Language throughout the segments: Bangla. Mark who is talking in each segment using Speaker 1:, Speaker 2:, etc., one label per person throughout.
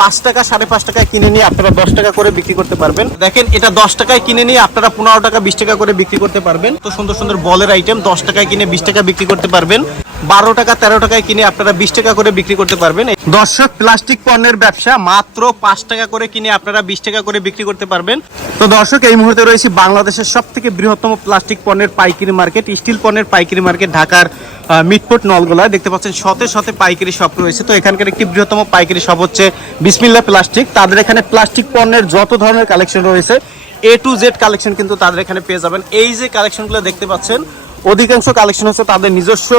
Speaker 1: পাঁচ টাকা সাড়ে পাঁচ টাকায় কিনে নিয়ে আপনারা দশ টাকা করে বিক্রি করতে পারবেন। দেখেন এটা দশ টাকায় কিনে নিয়ে আপনারা পনেরো টাকা বিশ টাকা করে বিক্রি করতে পারবেন। তো সুন্দর সুন্দর বলের আইটেম দশ টাকায় কিনে বিশ টাকা বিক্রি করতে পারবেন। বারো টাকা তেরো টাকায় কিনে আপনারা বিশ টাকা করে বিক্রি করতে পারবেন। দর্শক প্লাস্টিক পণ্যের ব্যবসা মাত্র পাঁচ টাকা করে কিনে আপনারা বিশ টাকা করে বিক্রি করতে পারবেন। তো দর্শক এই মুহূর্তে রয়েছে বাংলাদেশের সব থেকে বৃহত্তম প্লাস্টিক পণ্যের পাইকারি মার্কেট স্টিল পণ্যের পাইকারি মার্কেট ঢাকার আহ, মিটফোর্ট নলগোলা দেখতে পাচ্ছেন শতে শতে পাইকারি শপ রয়েছে। তো এখানকার একটি বৃহত্তম পাইকারি শপ হচ্ছে বিসমিল্লা প্লাস্টিক। তাদের এখানে প্লাস্টিক পণ্যের যত ধরনের কালেকশন রয়েছে এ টু জেড কালেকশন কিন্তু তাদের এখানে পেয়ে যাবেন। এই যে কালেকশনগুলো দেখতে পাচ্ছেন, অধিকাংশ কালেকশন হচ্ছে তাদের নিজস্ব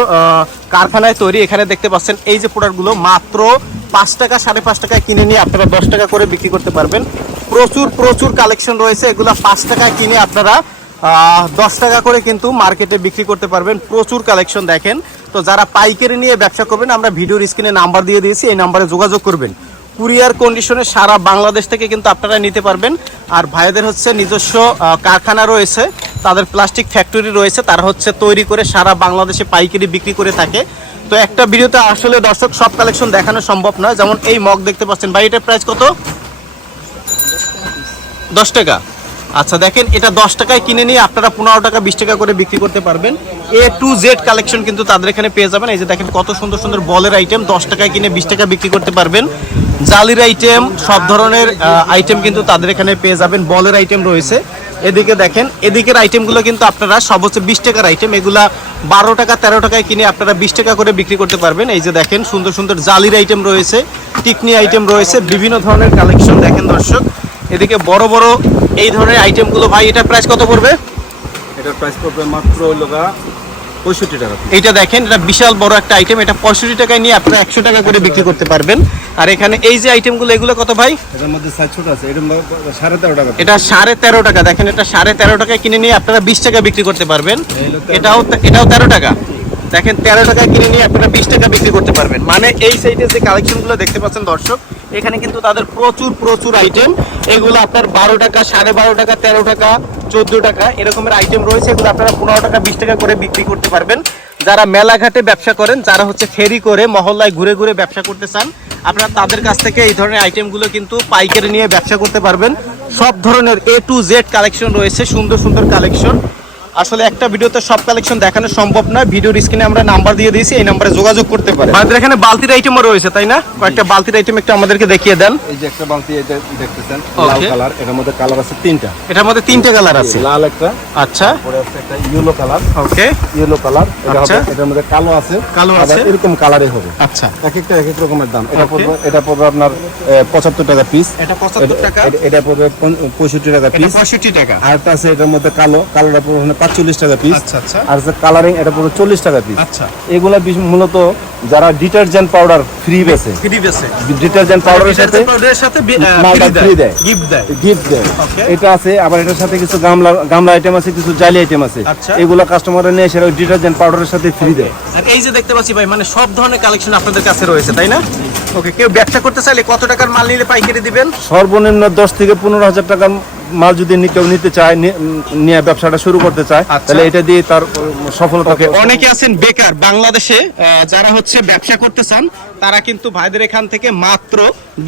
Speaker 1: কারখানায় তৈরি। এখানে দেখতে পাচ্ছেন, এই যে প্রোডাক্টগুলো মাত্র পাঁচ টাকা, সাড়ে পাঁচ টাকায় কিনে নিয়ে আপনারা দশ টাকা করে বিক্রি করতে পারবেন। প্রচুর প্রচুর কালেকশন রয়েছে। এগুলো পাঁচ টাকায় কিনে আপনারা দশ টাকা করে কিন্তু মার্কেটে বিক্রি করতে পারবেন। প্রচুর কালেকশন দেখেন। তো যারা পাইকারি নিয়ে ব্যবসা করবেন, আমরা ভিডিওর স্ক্রিনে নাম্বার দিয়ে দিয়েছি, এই নাম্বারে যোগাযোগ করবেন। কুরিয়ার কন্ডিশনে সারা বাংলাদেশ থেকে কিন্তু আপনারা নিতে পারবেন। আর ভাইদের হচ্ছে নিজস্ব কারখানা রয়েছে, তাদের প্লাস্টিক ফ্যাক্টরি রয়েছে, তারা হচ্ছে তৈরি করে সারা বাংলাদেশে পাইকারি বিক্রি করে থাকে। তো একটা ভিডিওতে আসলে দর্শক সব কালেকশন দেখানো সম্ভব নয়, যেমন এই মগ দেখতে পাচ্ছেন। ভাই, এটার প্রাইস কত? দশ টাকা। আচ্ছা দেখেন, এটা দশ টাকায় কিনে নিয়ে আপনারা পনেরো টাকা, বিশ টাকা করে বিক্রি করতে পারবেন। এ টু জেড কালেকশন কিন্তু তাদের এখানে পেয়ে যাবেন। এই যে দেখেন, কত সুন্দর সুন্দর বলের আইটেম দশ টাকায় কিনে বিশ টাকা বিক্রি করতে পারবেন। জালির আইটেম সব ধরনের আইটেম কিন্তু তাদের এখানে পেয়ে যাবেন। বলের আইটেম রয়েছে। এদিকে দেখেন, এদিকের আইটেমগুলো কিন্তু আপনারা হচ্ছে বিশ টাকার আইটেম এগুলা বারো টাকা, তেরো টাকায় কিনে আপনারা বিশ টাকা করে বিক্রি করতে পারবেন। এই যে দেখেন, সুন্দর সুন্দর জালির আইটেম রয়েছে, টিকনি আইটেম রয়েছে, বিভিন্ন ধরনের কালেকশন দেখেন দর্শক। এদিকে বড় বড় এই ধরনের আইটেমগুলো ভাই এটা প্রাইস কত পড়বে?
Speaker 2: এটার প্রাইস পড়বে মাত্র হলো পঁয়ষট্টি টাকা
Speaker 1: এইটা দেখেন এটা বিশাল বড় একটা আইটেম এটা পঁয়ষট্টি টাকায় নিয়ে আপনারা একশো টাকা করে বিক্রি করতে পারবেন। আর এখানে এই যে আইটেমগুলো এগুলো কত ভাই?
Speaker 2: এটার মধ্যে সাইজ ছোট আছে এটা সাড়ে তেরো টাকা
Speaker 1: এটা সাড়ে তেরো টাকা দেখেন এটা সাড়ে তেরো টাকায় কিনে নিয়ে আপনারা বিশ টাকা বিক্রি করতে পারবেন। এটাও এটাও তেরো টাকা। দেখেন তেরো টাকায় কিনে নিয়ে আপনারা বিশ টাকা বিক্রি করতে পারবেন। মানে এই সাইডে যে কালেকশনগুলো দেখতে পাচ্ছেন দর্শক এখানে কিন্তু তাদের প্রচুর প্রচুর আইটেম এগুলো আপনার বারো টাকা, সাড়ে বারো টাকা, তেরো টাকা, চোদ্দ টাকা, এরকমের আইটেম রয়েছে। এগুলো আপনারা পনেরো টাকা, বিশ টাকা করে বিক্রি করতে পারবেন। যারা মেলাঘাটে ব্যবসা করেন, যারা হচ্ছে ফেরি করে, মহল্লায় ঘুরে ঘুরে ব্যবসা করতে চান, আপনারা তাদের কাছ থেকে এই ধরনের আইটেমগুলো কিন্তু পাইকারি নিয়ে ব্যবসা করতে পারবেন। সব ধরনের এ টু জেড কালেকশন রয়েছে, সুন্দর সুন্দর কালেকশন আসলে একটা ভিডিওতে সব কালেকশন দেখানো সম্ভব নয়। ভিডিওর স্ক্রিনে আমরা নাম্বার দিয়ে দিয়েছি এই নাম্বারে যোগাযোগ করতে পারেন আমাদের এখানে বালতির আইটেমও রয়েছে তাই না? কয়েকটা বালতির আইটেম একটু আমাদেরকে দেখিয়ে দেন।
Speaker 2: এই যে একটা বালতি এটা দেখতেছেন লাল কালার এটার মধ্যে কালার আছে তিনটা।
Speaker 1: এটার মধ্যে তিনটে কালার আছে।
Speaker 2: লাল একটা
Speaker 1: আচ্ছা।
Speaker 2: পরে আছে একটা yellow colour
Speaker 1: okay
Speaker 2: yellow colour এটা
Speaker 1: আচ্ছা।
Speaker 2: হবে এটার মধ্যে কালো আছে।
Speaker 1: কালো আছে।
Speaker 2: এরকম কালারই হবে।
Speaker 1: আচ্ছা।
Speaker 2: এক একটা এক এক রকমের দাম। এটা পড়বে এটা পড়বে আপনার পঁচাত্তর টাকা পিস
Speaker 1: এটা পঁচাত্তর টাকা।
Speaker 2: এটা পড়বে পঁয়ষট্টি টাকা
Speaker 1: এটা
Speaker 2: পিস
Speaker 1: পঁয়ষট্টি টাকা।
Speaker 2: আর একটা আছে এটার মধ্যে কালো। কালোটা পড়বে পাঁচচল্লিশ টাকা পিস
Speaker 1: আচ্ছা আচ্ছা।
Speaker 2: আর যে কালারিং এটা পড়বে চল্লিশ টাকা পিস
Speaker 1: আচ্ছা।
Speaker 2: এগুলা মূলত যারা ডিটারজেন্ট পাউডার ফ্রি বেছে।
Speaker 1: ফ্রি
Speaker 2: ডিটারজেন্ট পাউডারের সাথে মালটা free দেয়।
Speaker 1: গিফট দেয়।
Speaker 2: গিফট দেয়. এটা আছে আবার এটার সাথে কিছু গামলা গামলা আইটেম আছে কিছু জালি আইটেম আছে।
Speaker 1: আচ্ছা।
Speaker 2: এগুলো কাস্টমাররা নিয়ে এসে ডিটারজেন্ট পাউডারের সাথে ফ্রি দেয়।
Speaker 1: আর এই যে দেখতে পাচ্ছি ভাই মানে সব ধরনের কালেকশন আপনাদের কাছে রয়েছে তাই না? ওকে কেউ ব্যবসা করতে চাইলে কত টাকার মাল নিলে পাইকারি দিবেন?
Speaker 2: সর্বনিম্ন দশ থেকে পনেরো হাজার টাকার মাল যদি কেউ নিতে চায় নিয়ে ব্যবসাটা শুরু করতে চায়
Speaker 1: আচ্ছা।
Speaker 2: তাহলে এটা দিয়ে তার উম, সফলতা
Speaker 1: অনেকে আছেন বেকার বাংলাদেশে যারা হচ্ছে ব্যবসা করতে চান তারা কিন্তু ভাইদের এখান থেকে মাত্র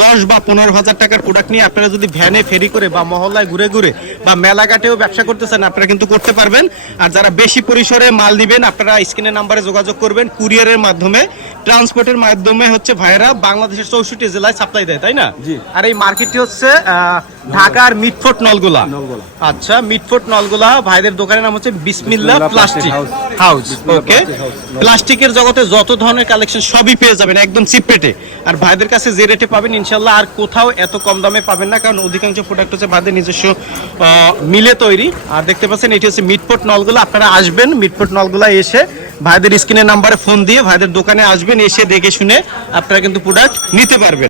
Speaker 1: দশ বা পনেরো হাজার টাকার প্রোডাক্ট নিয়ে আপনারা যদি ভ্যানে ফেরি করে বা মহল্লায় ঘুরে ঘুরে বা মেলাঘাটেও ব্যবসা করতে চান আপনারা কিন্তু করতে পারবেন। আর যারা বেশি পরিসরে মাল দিবেন আপনারা স্ক্রিনের নাম্বারে যোগাযোগ করবেন কুরিয়ারের মাধ্যমে। ট্রান্সপোর্টের মাধ্যমে হচ্ছে ভাইরা বাংলাদেশের চৌষট্টি জেলায় সাপ্লাই দেয় তাই না? আর এই মার্কেটটি হচ্ছে ঢাকার মিটফোর্ট নলগোলা। আচ্ছা মিটফোর্ট নলগোলা ভাইদের দোকানের নাম হচ্ছে বিসমিল্লা প্লাস্টিক হাউস ওকে। প্লাস্টিকের জগতে যত ধরনের কালেকশন সবই পেয়ে যাবেন একদম চিপ রেটে আর ভাইদের কাছে যে রেটে পাবেন ইনশাল্লাহ আর কোথাও এত কম দামে পাবেন না কারণ অধিকাংশ প্রোডাক্ট হচ্ছে ভাইদের নিজস্ব মিলে তৈরি। আর দেখতে পাচ্ছেন এটি হচ্ছে মিটফোর্ট নলগুলো। আপনারা আসবেন মিটফোর্ট নলগুলা এসে ভাইদের স্ক্রিনের নাম্বারে ফোন দিয়ে ভাইদের দোকানে আসবেন, এসে দেখে শুনে আপনারা কিন্তু প্রোডাক্ট নিতে পারবেন।